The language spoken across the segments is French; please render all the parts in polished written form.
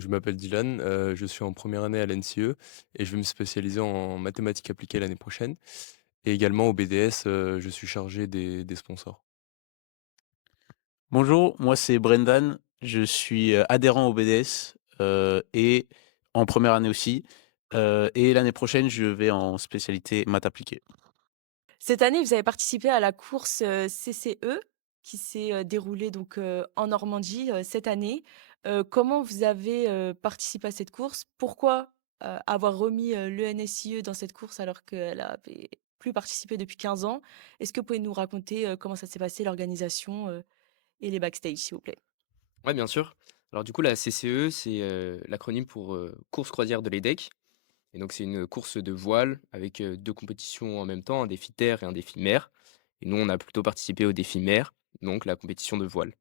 Donc je m'appelle Dylan, je suis en première année à l'NCE et je vais me spécialiser en mathématiques appliquées l'année prochaine et également au BDS, je suis chargé des sponsors. Bonjour, moi c'est Brendan, je suis, adhérent au BDS, et en première année aussi, et l'année prochaine je vais en spécialité maths appliquées. Cette année, vous avez participé à la course, CCE qui s'est, déroulée donc, en Normandie, cette année. Comment vous avez, participé à cette course? Pourquoi, avoir remis, l'ENSIE dans cette course alors qu'elle avait plus participé depuis 15 ans? Est-ce que vous pouvez nous raconter, comment ça s'est passé, l'organisation, et les backstage, s'il vous plaît? Ouais, bien sûr. Alors du coup, la CCE, c'est, l'acronyme pour, course croisière de l'EDEC et donc c'est une course de voile avec, 2 compétitions en même temps, un défi terre et un défi mer et nous, on a plutôt participé au défi mer, donc la compétition de voile.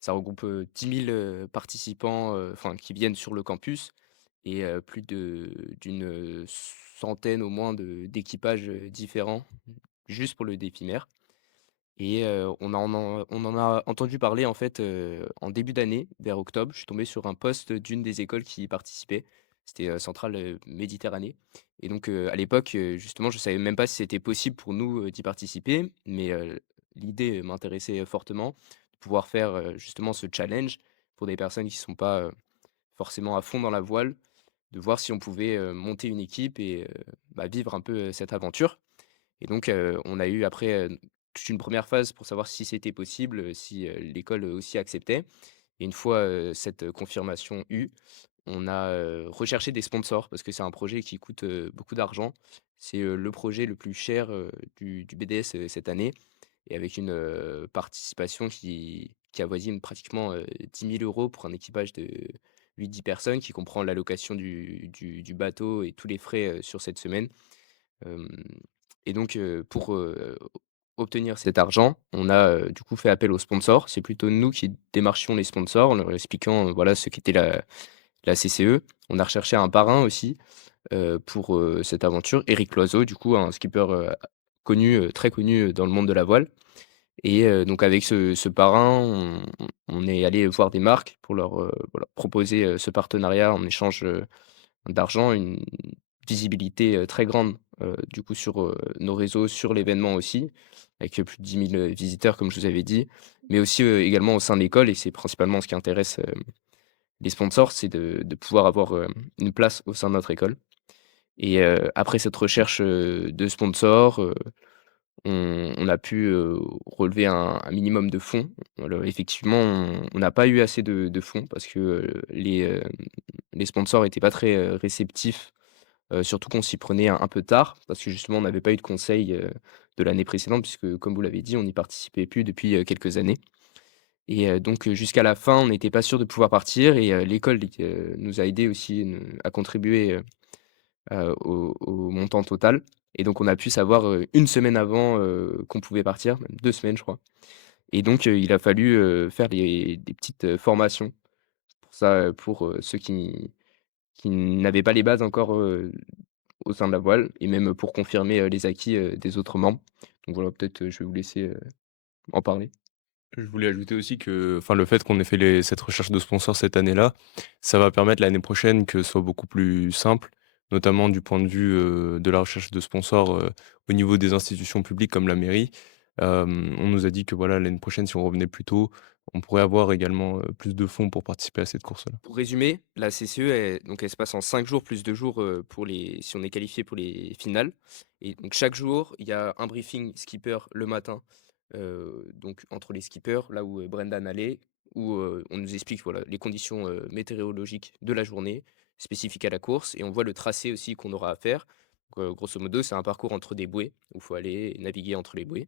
Ça regroupe, 10 000, participants, enfin qui viennent sur le campus et plus d'une, centaine au moins d'équipages, différents, juste pour le défi mer. Et on en a entendu parler en fait, en début d'année, vers octobre. Je suis tombé sur un post d'une des écoles qui y participait. C'était, Centrale, Méditerranée et donc à l'époque, justement, je savais même pas si c'était possible pour nous, d'y participer, mais l'idée, m'intéressait, fortement, de pouvoir faire, justement ce challenge pour des personnes qui sont pas, forcément à fond dans la voile, de voir si on pouvait, monter une équipe et bah, vivre un peu, cette aventure. Et donc, on a eu après, toute une première phase pour savoir si c'était possible, si, l'école, aussi acceptait et une fois, cette, confirmation eue, on a, recherché des sponsors parce que c'est un projet qui coûte, beaucoup d'argent. C'est, le projet le plus cher, du BDS, cette année et avec une, participation qui avoisine pratiquement, 10 000 € pour un équipage de 8-10 personnes qui comprend l'allocation du bateau et tous les frais, sur cette semaine. Hem et donc, pour, obtenir cet argent, on a, du coup fait appel aux sponsors. C'est plutôt nous qui démarchions les sponsors en leur expliquant, voilà ce qu'était la CCE. On a recherché un parrain aussi, pour, cette aventure, Éric Loiseau du coup, un skipper, connu, très connu, dans le monde de la voile et donc avec ce parrain, on est allé voir des marques pour leur, voilà, proposer, ce partenariat en échange, d'argent, une visibilité, très grande, du coup sur, nos réseaux, sur l'événement aussi, avec, plus de 10 000 visiteurs comme je vous avais dit, mais aussi, également au sein de l'école et c'est principalement ce qui intéresse, les sponsors, c'est de pouvoir avoir, une place au sein de notre école et après cette recherche, de sponsors, on a pu, relever un minimum de fonds. Alors effectivement, on n'a pas eu assez de fonds parce que, les sponsors étaient pas très, réceptifs. Surtout qu'on s'y prenait un peu tard, parce que justement on n'avait pas eu de conseils, de l'année précédente puisque comme vous l'avez dit, on n'y participait plus depuis, quelques années et donc jusqu'à la fin, on n'était pas sûr de pouvoir partir et l'école nous a aidés aussi, à contribuer, au montant total et donc on a pu savoir, 1 semaine avant, qu'on pouvait partir, même 2 semaines je crois et donc il a fallu, faire des petites, formations pour ça, pour, ceux qui n'avaient pas les bases encore, au sein de la voile et même pour confirmer, les acquis, des autres membres. Donc voilà, peut-être, je vais vous laisser, en parler. Je voulais ajouter aussi que, enfin, le fait qu'on ait fait cette recherche de sponsors cette année-là, ça va permettre l'année prochaine que ce soit beaucoup plus simple, notamment du point de vue, de la recherche de sponsors, au niveau des institutions publiques comme la mairie. On nous a dit que voilà, l'année prochaine, si on revenait plus tôt, on pourrait avoir également, plus de fonds pour participer à cette course-là. Pour résumer, la CCE, elle se passe en 5 jours plus 2 jours, pour les si on est qualifié pour les finales et donc chaque jour, il y a un briefing skipper le matin, donc entre les skippers, là où, Brendan allait, où, on nous explique, voilà, les conditions, météorologiques de la journée, spécifiques à la course et on voit le tracé aussi qu'on aura à faire. Donc, grosso modo, c'est un parcours entre des bouées, où il faut aller naviguer entre les bouées.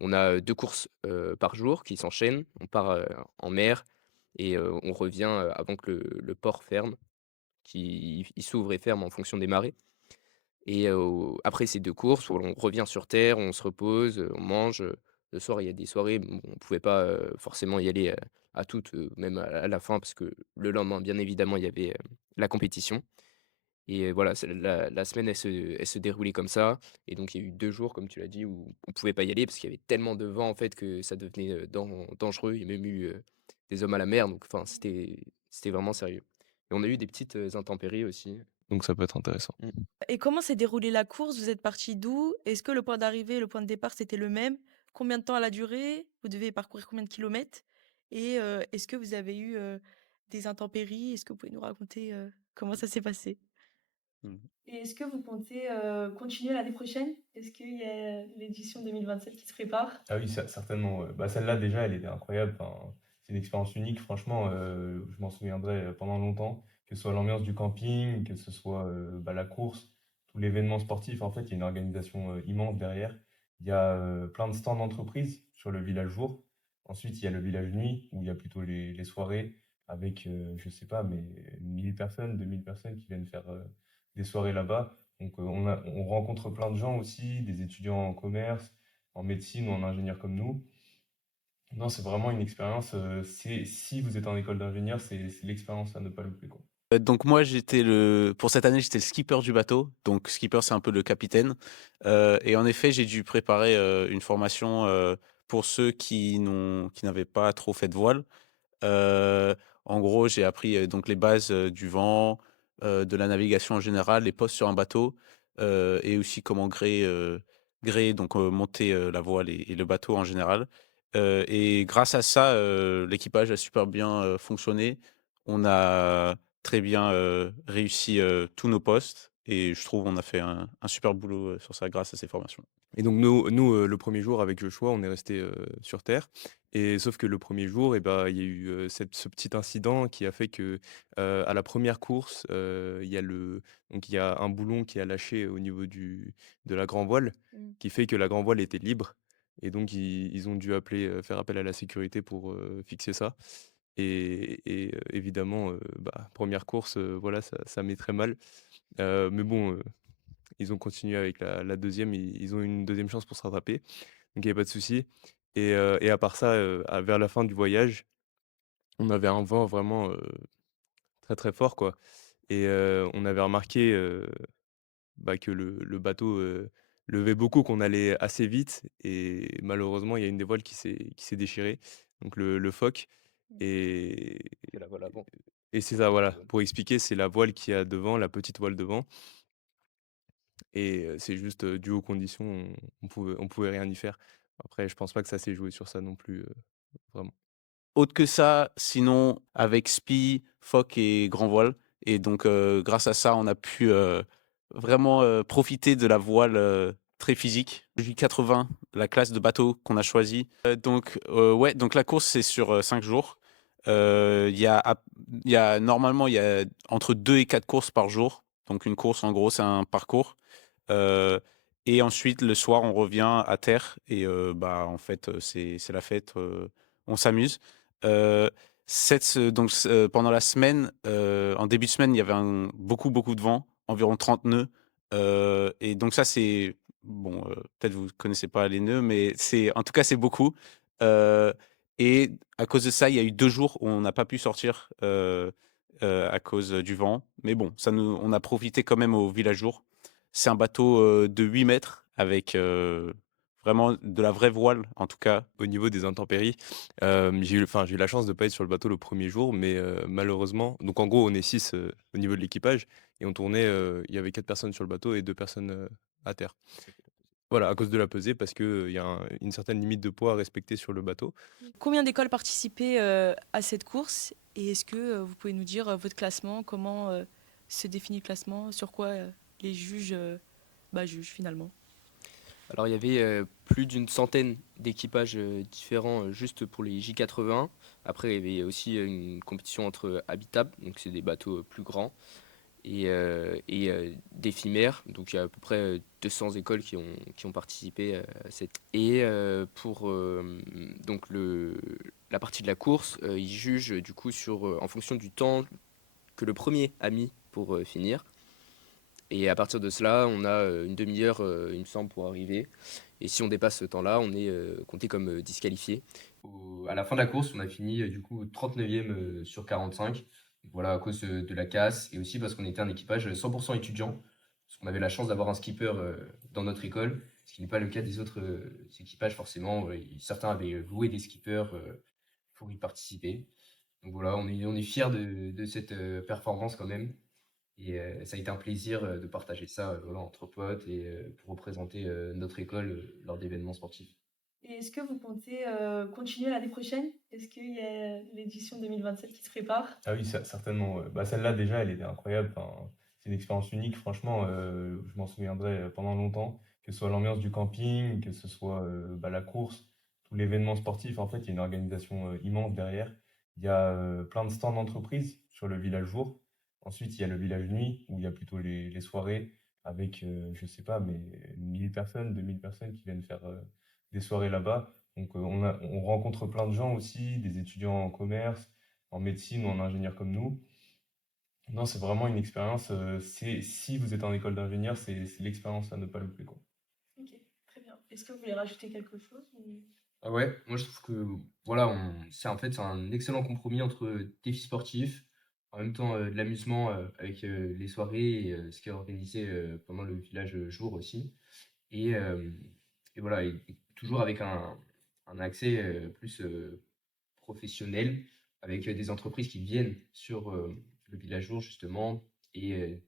On a, 2 courses, par jour qui s'enchaînent. On part, en mer et on revient, avant que le port ferme, qui il s'ouvre et ferme en fonction des marées et après ces 2 courses, on revient sur terre, on se repose, on mange, le soir, il y a des soirées, bon, on pouvait pas, forcément y aller, à toutes, même à la fin parce que le lendemain, bien évidemment, il y avait, la compétition. Et voilà, c'est la semaine, elle se déroulait comme ça et donc il y a eu 2 jours, comme tu l'as dit, où on pouvait pas y aller parce qu'il y avait tellement de vent, en fait, que ça devenait, dangereux. Il y a même eu, des hommes à la mer, donc enfin, c'était vraiment sérieux. et on a eu des petites, intempéries aussi. Donc ça peut être intéressant. Mmh. Et comment s'est déroulée la course? Vous êtes partis d'où? Est-ce que le point d'arrivée et le point de départ, c'était le même? Combien de temps elle a duré? Vous devez parcourir combien de kilomètres? Et est-ce que vous avez eu, des intempéries? Est-ce que vous pouvez nous raconter, comment ça s'est passé? Mmh. Et est-ce que vous comptez, continuer l'année prochaine? Est-ce qu'il y a l'édition 2027 qui se prépare? Ah oui, certainement. Bah, celle-là, déjà, elle était incroyable. Enfin, c'est une expérience unique. Franchement, je m'en souviendrai pendant longtemps. Que ce soit l'ambiance du camping, que ce soit bah, la course, tout l'événement sportif. En fait, il y a une organisation immense derrière. Il y a plein de stands d'entreprise sur le village jour. Ensuite, il y a le village nuit, où il y a plutôt les soirées avec, je sais pas, mais 1000 personnes, 2000 personnes qui viennent faire des soirées là-bas. Donc, on rencontre plein de gens aussi, des étudiants en commerce, en médecine ou en ingénieur comme nous. Non, c'est vraiment une expérience. Si vous êtes en école d'ingénieur, c'est l'expérience à ne pas louper, quoi. Donc moi, pour cette année, j'étais le skipper du bateau. Donc skipper, c'est un peu le capitaine. Et en effet, j'ai dû préparer une formation pour ceux qui n'avaient pas trop fait de voile. Heu, En gros, j'ai appris, donc les bases, du vent, de la navigation en général, les postes sur un bateau, et aussi comment gréer donc monter, la voile et le bateau en général. Et grâce à ça, l'équipage a super bien, fonctionné. On a très bien, réussi, tous nos postes et je trouve on a fait un super boulot, sur ça grâce à ces formations. Et donc le premier jour avec Joshua, on est resté sur terre et sauf que le premier jour et bah, il y a eu, ce petit incident qui a fait que, à la première course, il y a un boulon qui a lâché au niveau de la grand voile, Mmh. qui fait que la grand voile était libre et donc ils ont dû faire appel à la sécurité pour, fixer ça et évidemment, bah, 1re course, voilà, ça met très mal, mais bon, ils ont continué avec la 2e, ils ont eu une deuxième chance pour se rattraper, donc il y avait pas de souci et à part ça, vers la fin du voyage, on avait un vent vraiment, très, très fort, quoi et on avait remarqué, bah, que le bateau, levait beaucoup, qu'on allait assez vite et malheureusement, il y a une des voiles qui s'est déchirée, donc le foc et C'est la voile avant. et c'est ça, voilà. Pour expliquer, c'est la voile qu'il y a devant, la petite voile devant et c'est juste, dû aux conditions, on pouvait rien y faire. Après, je pense pas que ça s'est joué sur ça non plus, vraiment. Autre que ça, sinon avec spi, foc et grand voile et donc grâce à ça, on a pu, vraiment, profiter de la voile, très physique. J80, la classe de bateau qu'on a choisi. Ouais, donc la course, c'est sur, 5 jours. Il y a normalement, il y a entre 2 et 4 courses par jour. Donc une course, en gros, c'est un parcours. Heu et ensuite, le soir, on revient à terre et bah, en fait, c'est la fête, on s'amuse. Heu, Pendant la semaine, en début de semaine, il y avait beaucoup, beaucoup de vent, environ 30 nœuds, et donc ça, c'est bon, peut-être vous connaissez pas les nœuds, mais en tout cas, c'est beaucoup, heu et à cause de ça, il y a eu 2 jours où on n'a pas pu sortir, à cause, du vent. Mais bon, on a profité quand même au village jour. C'est un bateau, de 8 mètres avec, vraiment de la vraie voile, en tout cas. Au niveau des intempéries, j'ai eu la chance de pas être sur le bateau le premier jour, mais malheureusement donc en gros, on est 6 au niveau de l'équipage et on tournait, il y avait 4 personnes sur le bateau et 2 personnes, à terre. Voilà, à cause de la pesée parce qu'il y a une certaine limite de poids à respecter sur le bateau. Combien d'écoles participaient, à cette course? Et est-ce que, vous pouvez nous dire, votre classement? Comment, se définit le classement? Sur quoi, les juges, jugent finalement? Alors il y avait, plus d'une centaine d'équipages, différents, juste pour les J80. Après il y avait aussi, une compétition entre habitables, donc c'est des bateaux, plus grands et d'éphémères. Donc il y a à peu près, 200 écoles qui ont participé, à cette et pour, donc la partie de la course, ils jugent, du coup en fonction du temps que le premier a mis pour, finir et à partir de cela, on a, une demi-heure, il me semble, pour arriver et si on dépasse ce temps-là, on est, compté comme, disqualifié. À la fin de la course, on a fini, du coup 39e, sur 45. Donc voilà, à cause, de la casse et aussi parce qu'on était un équipage, 100 étudiants. Parce qu'on avait la chance d'avoir un skipper, dans notre école, ce qui n'est pas le cas des autres, équipages forcément. Certains avaient, loué des skippers, pour y participer. Donc voilà, on est fiers de cette, performance quand même et ça a été un plaisir, de partager ça, voilà, entre potes et pour représenter, notre école, lors d'événements sportifs. Et est-ce que vous comptez, continuer l'année prochaine? Est-ce qu'il y a l'édition 2027 qui se prépare? Ah oui, certainement, ouais. Bah, celle-là, déjà, elle était incroyable. Enfin, c'est une expérience unique. Franchement, je m'en souviendrai pendant longtemps, que ce soit l'ambiance du camping, que ce soit bah, la course, tout l'événement sportif. En fait, il y a une organisation immense derrière. Il y a plein de stands d'entreprise sur le village jour. Ensuite, il y a le village nuit, où il y a plutôt les soirées avec, je sais pas, mais 1000 personnes, 2000 personnes qui viennent faire des soirées là-bas. Donc, on rencontre plein de gens aussi, des étudiants en commerce, en médecine ou en ingénieur comme nous. Non, c'est vraiment une expérience. Si vous êtes en école d'ingénieur, c'est l'expérience à ne pas louper, quoi. OK, très bien. Est-ce que vous voulez rajouter quelque chose ou? Ah ouais, moi je trouve que voilà, c'est en fait c'est un excellent compromis entre défis sportifs, en même temps de l'amusement avec les soirées et ce qui est organisé pendant le village jour aussi. Et, euh, et voilà, et toujours avec un accès plus professionnel, avec des entreprises qui viennent sur le village jour justement et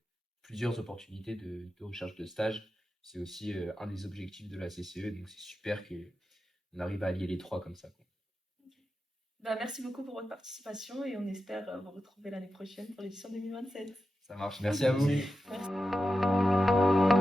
plusieurs opportunités de recherche de stage. C'est aussi un des objectifs de la CCE, donc c'est super qu'on arrive à allier les trois comme ça, quoi. OK. Bah, merci beaucoup pour votre participation et on espère, vous retrouver l'année prochaine pour l'édition 2027. Ça marche, merci à vous. Merci.